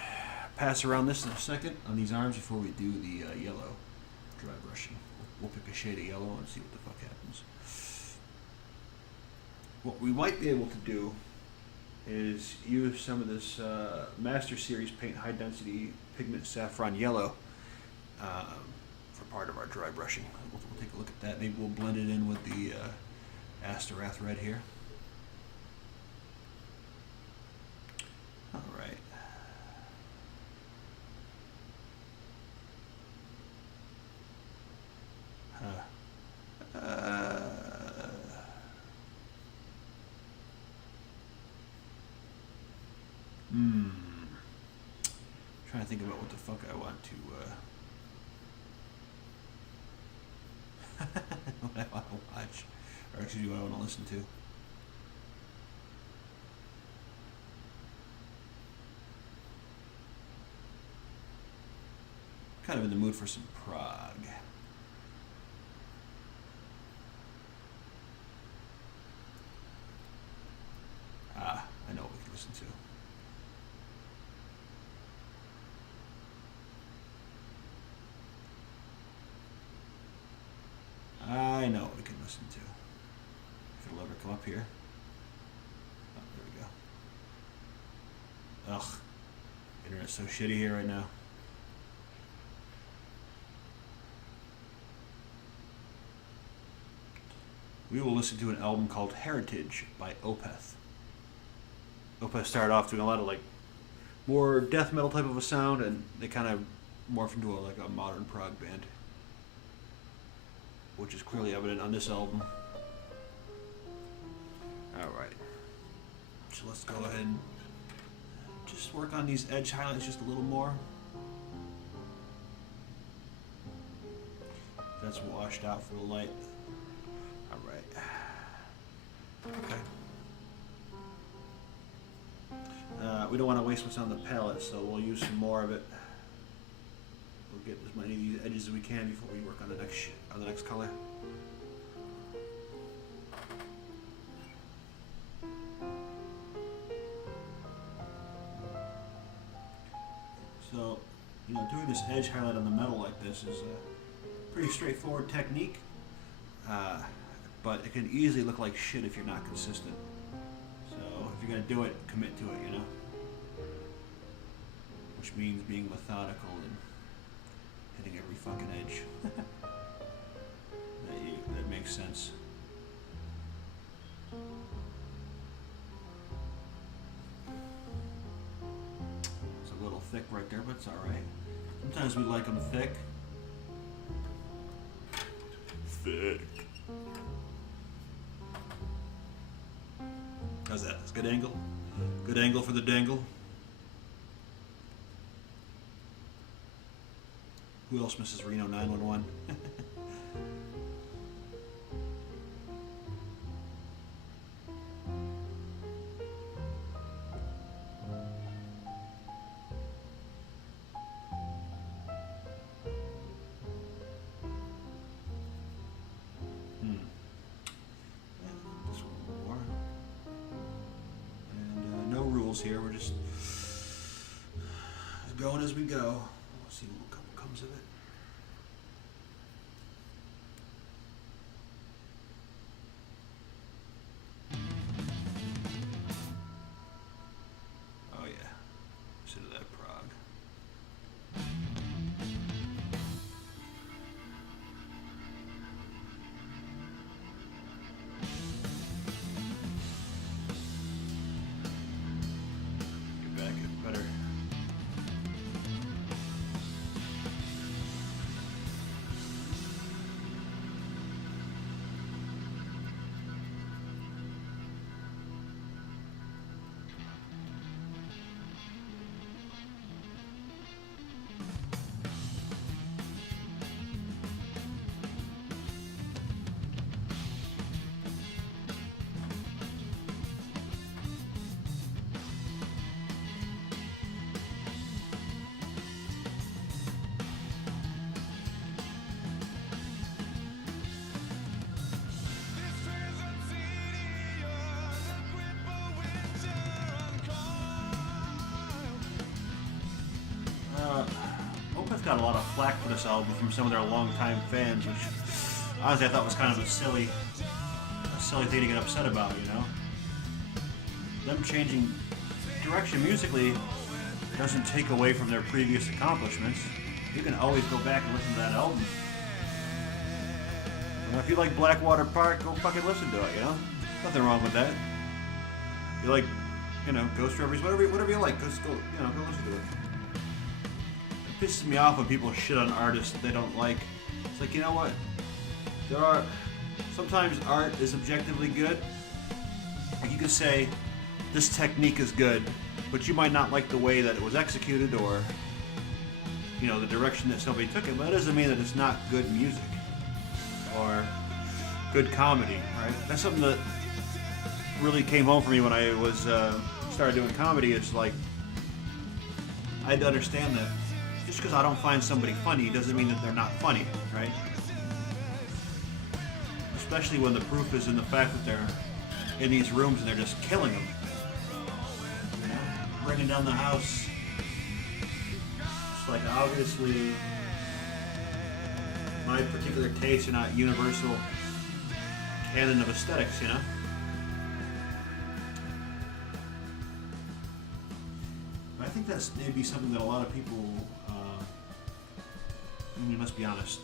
pass around this in a second on these arms before we do the yellow dry brushing. We'll pick a shade of yellow and see what the fuck happens. What we might be able to do is use some of this Master Series paint high density pigment saffron yellow for part of our dry brushing. We'll take a look at that. Maybe we'll blend it in with the Asterath red here. All right. Trying to think about what the fuck I want to what I want to watch, or actually what I want to listen to. Kind of in the mood for some prog. I know what we can listen to. I know what we can listen to. If it'll ever come up here. Oh, there we go. Ugh. Internet's so shitty here right now. We will listen to an album called Heritage by Opeth. Opeth started off doing a lot of like more death metal type of a sound, and they kind of morphed into a modern prog band, which is clearly evident on this album. Alright. So let's go ahead and just work on these edge highlights just a little more. That's washed out for the light. Alright. Okay. We don't want to waste what's on the palette, so we'll use some more of it. We'll get as many of these edges as we can before we work on the next color. So, doing this edge highlight on the metal like this is a pretty straightforward technique, but it can easily look like shit if you're not consistent. So, if you're gonna do it, commit to it, which means being methodical and hitting every fucking edge. That makes sense. It's a little thick right there, but it's alright. Sometimes we like them thick. Thick. How's that? That's a good angle. Good angle for the dangle. Who else misses Reno 911? This one more. And no rules here. We're just going as we go. We'll see what comes of it. Oh yeah, listen to that prog. Get back, get better. Opeth's got a lot of flack for this album from some of their longtime fans, which honestly I thought was kind of a silly thing to get upset about, you know? Them changing direction musically doesn't take away from their previous accomplishments. You can always go back and listen to that album. And if you like Blackwater Park, go fucking listen to it, you know? Nothing wrong with that. You like, you know, Ghost Rivers, whatever you like, just go, you know, go listen to it. It pisses me off when people shit on artists they don't like. It's like, you know what? Sometimes art is objectively good. Like you could say, this technique is good, but you might not like the way that it was executed or, you know, the direction that somebody took it, but that doesn't mean that it's not good music or good comedy, right? That's something that really came home for me when I was started doing comedy. It's like I had to understand that just because I don't find somebody funny doesn't mean that they're not funny, right? Especially when the proof is in the fact that they're in these rooms and they're just killing them, you know? Bringing down the house. It's like obviously my particular tastes are not universal canon of aesthetics, you know? I think that's maybe something that a lot of people, I mean, let's be honest,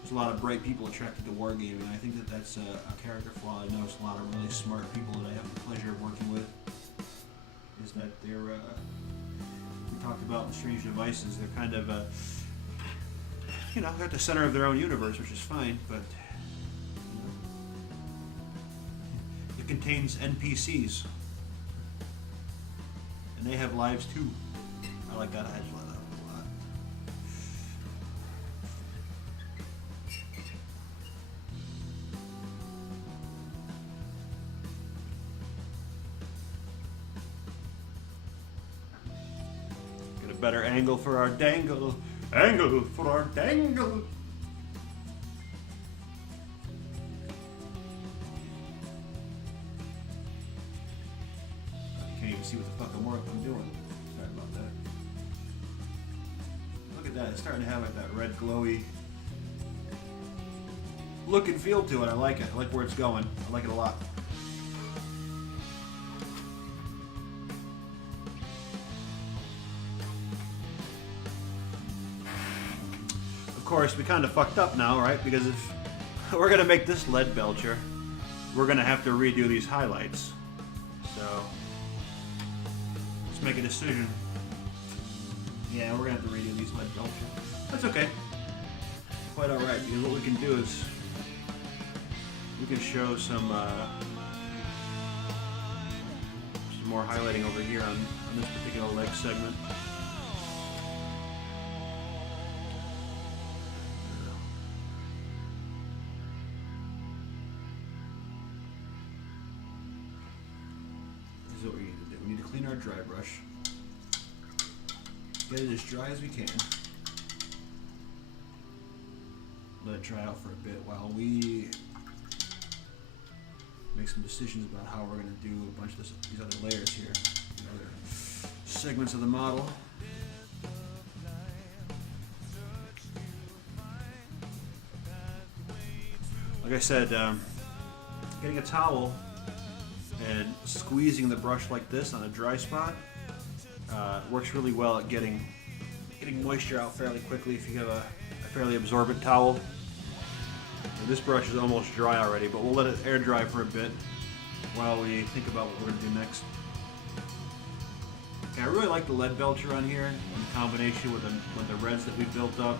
there's a lot of bright people attracted to wargaming. I think that that's a character flaw. I noticed a lot of really smart people that I have the pleasure of working with, is that they're, we talked about in Strange Devices, they're kind of, you know, at the center of their own universe, which is fine, but you know, it contains NPCs. And they have lives too. I like that. I just like that a lot. Get a better angle for our dangle. Angle for our dangle. See what the fuck I'm doing. Sorry about that. Look at that. It's starting to have like that red glowy look and feel to it. I like it. I like where it's going. I like it a lot. Of course, we kind of fucked up now, right? Because if we're going to make this lead belcher, we're going to have to redo these highlights. So make a decision. Yeah, we're gonna have to redo these lead belts. That's okay. Quite alright, because what we can do is we can show some more highlighting over here on this particular leg segment. This is what we need to do. We need to clean our dry brush. Get it as dry as we can. Let it dry out for a bit while we make some decisions about how we're going to do a bunch of these other layers here, these other segments of the model. Like I said, getting a towel and squeezing the brush like this on a dry spot works really well at getting moisture out fairly quickly if you have a fairly absorbent towel. And this brush is almost dry already, but we'll let it air dry for a bit while we think about what we're going to do next. Okay, I really like the lead belcher on here in combination with the reds that we built up,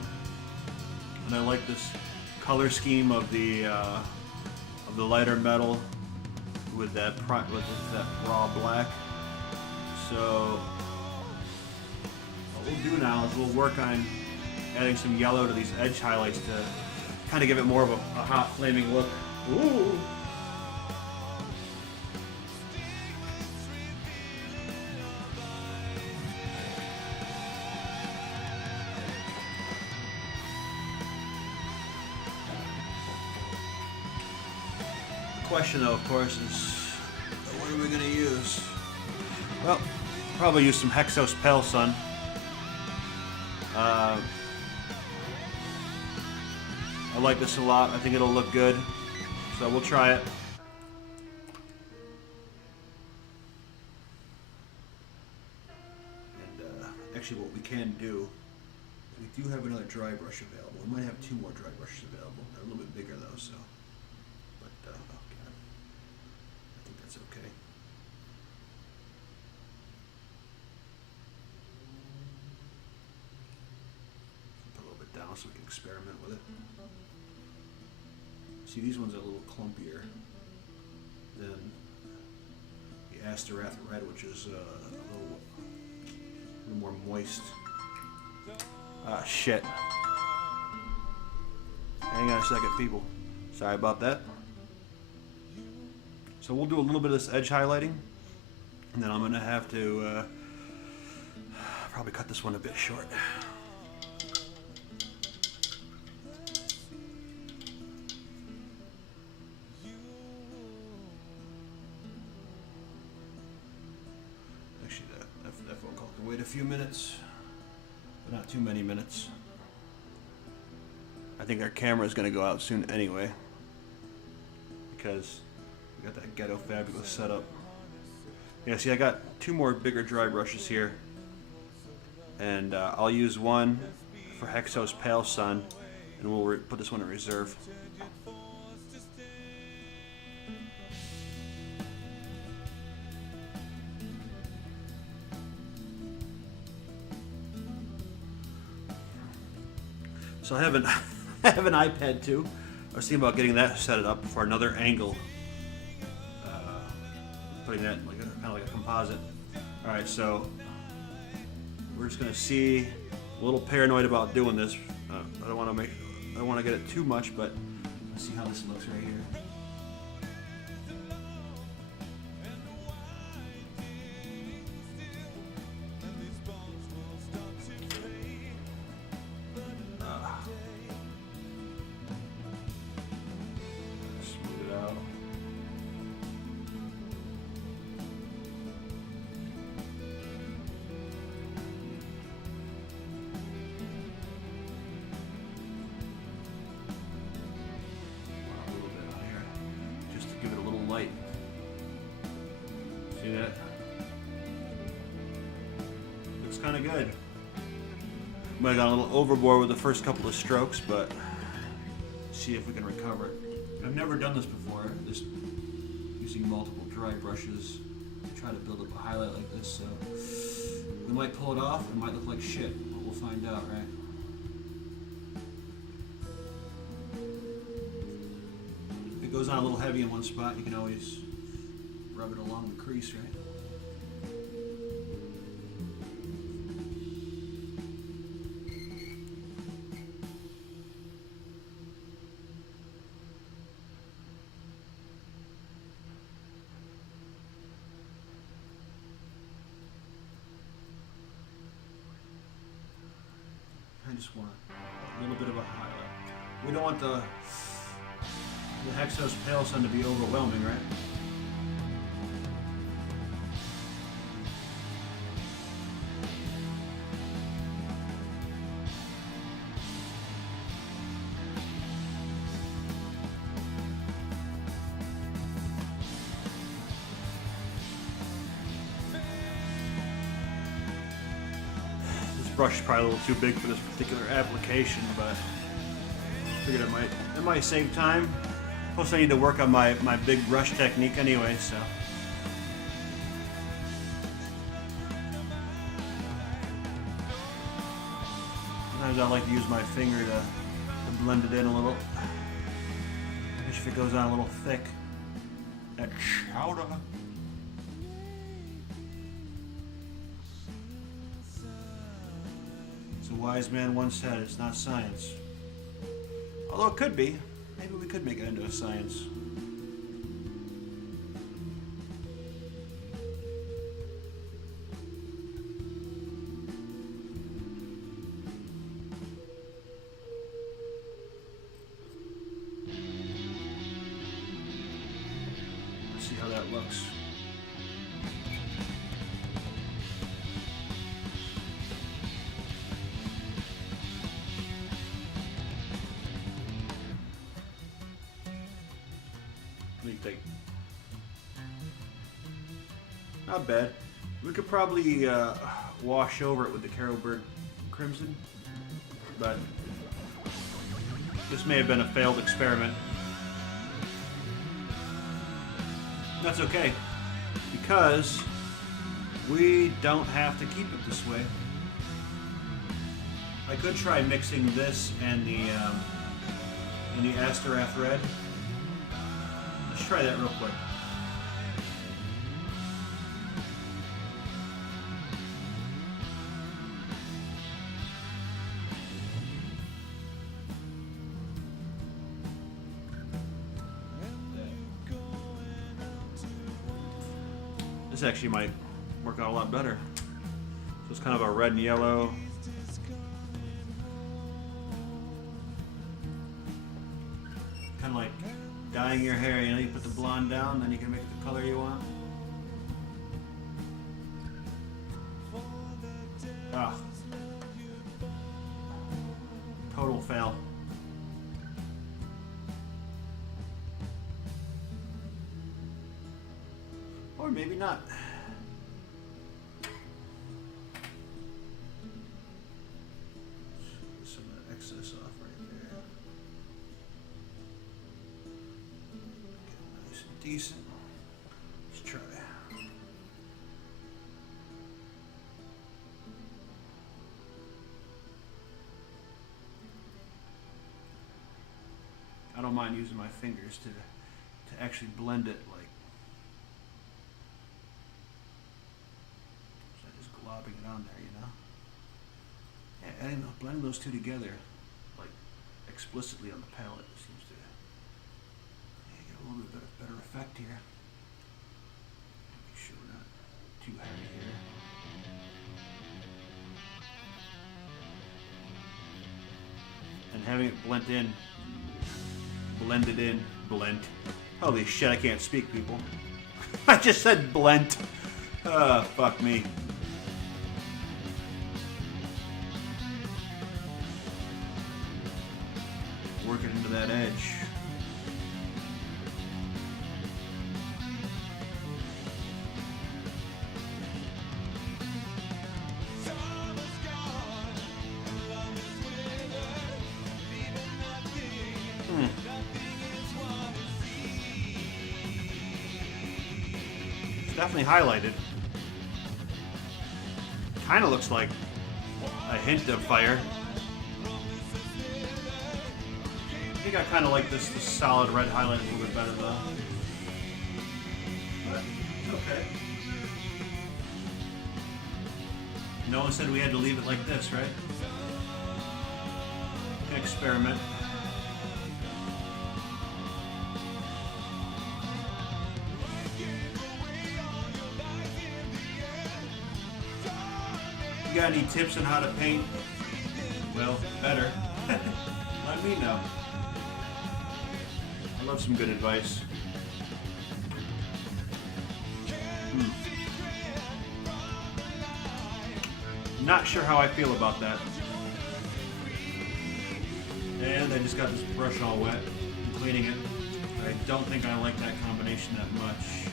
and I like this color scheme of the lighter metal with that raw black. So what we'll do now is we'll work on adding some yellow to these edge highlights to kind of give it more of a hot flaming look. Ooh. The question though, of course, is what are we going to use? Well, probably use some Hexos Pale Sun. I like this a lot. I think it'll look good, so we'll try it. And actually what we can do, we do have another dry brush available. We might have 2 more dry brushes available. They're a little bit bigger though, so. But, oh God. I think that's okay. Put a little bit down so we can experiment with it. See, these ones are a little clumpier than the Asterath Red, which is a little more moist. Ah, shit. Hang on a second, people. Sorry about that. So we'll do a little bit of this edge highlighting, and then I'm going to have to probably cut this one a bit short. Wait a few minutes, but not too many minutes. I think our camera is going to go out soon anyway, because we got that Ghetto Fabulous setup. Yeah, see, I got 2 more bigger dry brushes here, and I'll use one for Hexos Pale Sun, and we'll put this one in reserve. So I have an iPad too. I was thinking about getting that set up for another angle. Putting that like kind of like a composite. All right, so we're just gonna see. A little paranoid about doing this. I don't want to get it too much, but let's see how this looks right here. Light. See that? Looks kind of good. Might have gone a little overboard with the first couple of strokes, but see if we can recover it. I've never done this before, using multiple dry brushes try to build up a highlight like this, so we might pull it off. It might look like shit, but we'll find out, right? If it goes on a little heavy in one spot, you can always rub it along the crease, right? I just want a little bit of a highlight. We don't want the Hexos Pale Sun to be overwhelming, right? Brush is probably a little too big for this particular application, but I figured it might save time. Plus I need to work on my big brush technique anyway, so. Sometimes I like to use my finger to blend it in a little. Especially if it goes on a little thick. That chowder. A wise man once said, it's not science. Although it could be. Maybe we could make it into a science. Let's see how that looks. What do you think? Not bad. We could probably wash over it with the Carroburg Crimson, but this may have been a failed experiment. That's okay, because we don't have to keep it this way. I could try mixing this and the Asterath Red. Let's try that real quick. This actually might work out a lot better. So it's kind of a red and yellow. Kind of like dyeing your hair, you know, you put the blonde down, then you can make it the color you want. Ah. Total fail. Or maybe not. Get some of that excess off right there. Get it nice and decent. Let's try. I don't mind using my fingers to actually blend it like. Globbing it on there, you know. Yeah, and blending those two together, like explicitly on the palette, seems to get a little bit better effect here. Make sure we're not too heavy here. And having it blended in. Holy shit! I can't speak, people. I just said blend. Fuck me. Working into that edge. definitely highlighted. Kind of looks like a hint of fire. I think I kind of like this solid red highlight a little bit better though. But it's okay. No one said we had to leave it like this, right? We can experiment. You got any tips on how to paint? Well, better. Let me know. I love some good advice. Not sure how I feel about that. And I just got this brush all wet. I'm cleaning it. I don't think I like that combination that much.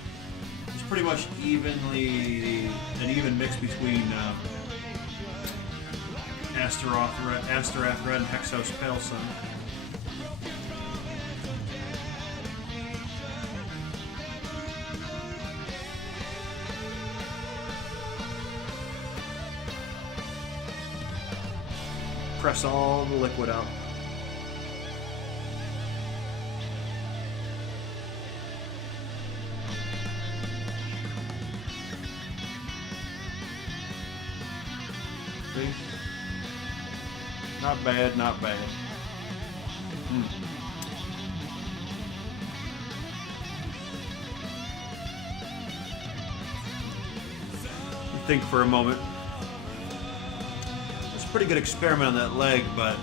It's pretty much an even mix between Asterath Red and Hexos Pale Sun. Press all the liquid out. See? Not bad, not bad. Think for a moment. It's a pretty good experiment on that leg, but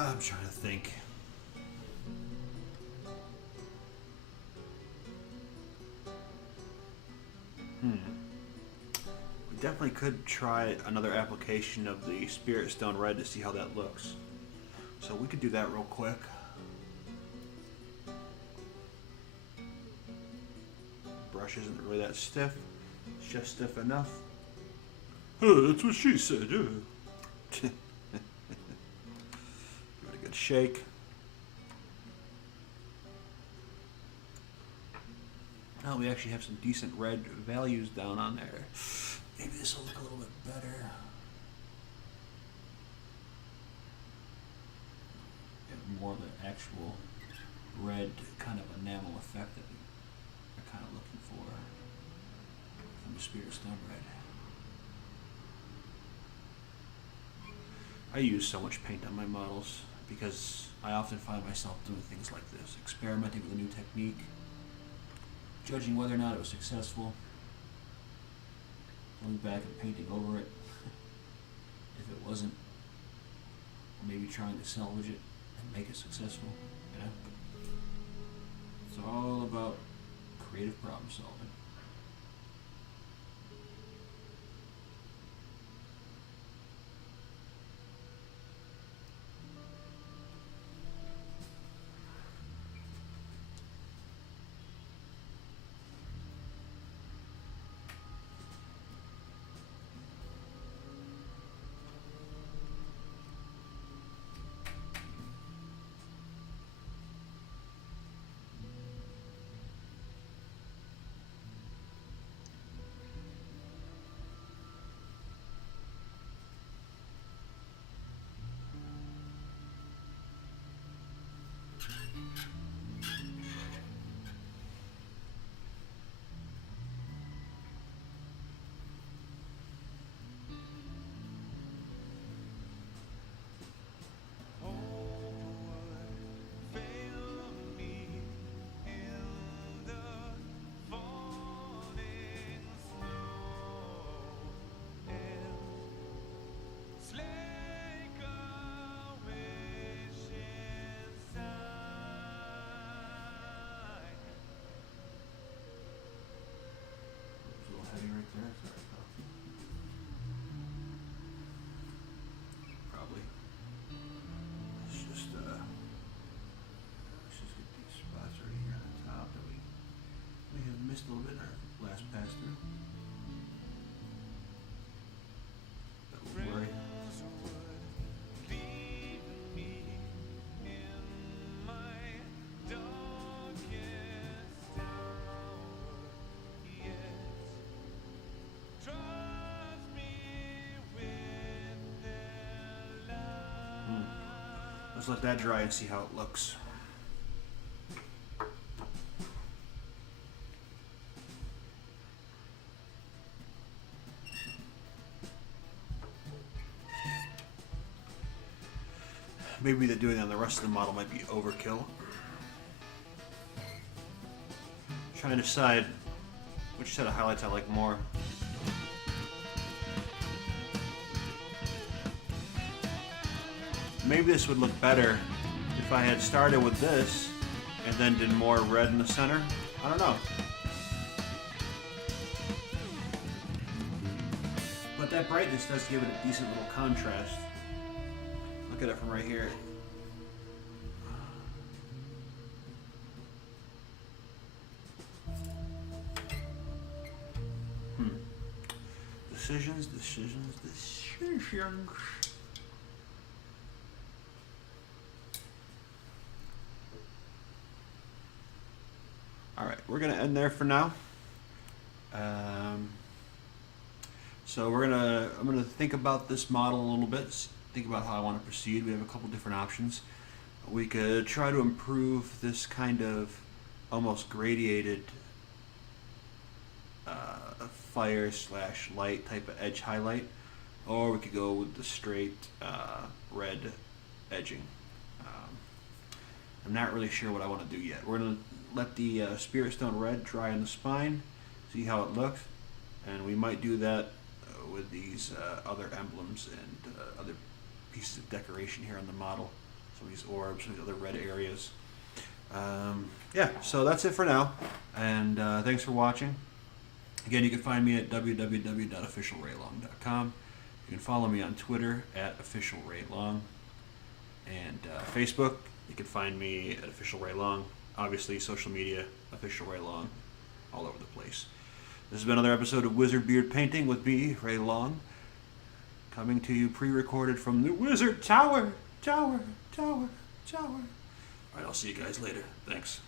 I'm trying to think. We definitely could try another application of the Spirit Stone Red to see how that looks. So we could do that real quick. Brush isn't really that stiff. It's just stiff enough. That's what she said. Give it a good shake. Oh, we actually have some decent red values down on there. Maybe this will look a little bit better. Get more of the actual red kind of enamel effect that we're kind of looking for from the Spirit Stone Red. I use so much paint on my models because I often find myself doing things like this, experimenting with a new technique, judging whether or not it was successful, going back and painting over it. If it wasn't, maybe trying to salvage it and make it successful, you know? It's all about creative problem solving. there. Sorry, pal. Probably. Let's just get these spots right here on the top that we may have missed a little bit in our last pass through. But we'll worry. Let's let that dry and see how it looks. Maybe the doing it on the rest of the model might be overkill. Trying to decide which set of highlights I like more. Maybe this would look better if I had started with this and then did more red in the center. I don't know. But that brightness does give it a decent little contrast. Look at it from right here. Decisions. Alright, we're going to end there for now. So I'm going to think about this model a little bit, think about how I want to proceed. We have a couple different options. We could try to improve this kind of almost gradiated fire / light type of edge highlight, or we could go with the straight red edging. I'm not really sure what I want to do yet. We're going to let the Spirit Stone red dry on the spine, see how it looks, and we might do that with these other emblems and other pieces of decoration here on the model. Some of these orbs, some of the other red areas. Yeah, so that's it for now, and thanks for watching. Again, you can find me at www.officialraylong.com. You can follow me on Twitter at officialraylong, and Facebook. You can find me at officialraylong. Obviously, social media, officialraylong, all over the place. This has been another episode of Wizard Beard Painting with me, Ray Long, coming to you pre-recorded from the Wizard Tower. All right, I'll see you guys later. Thanks.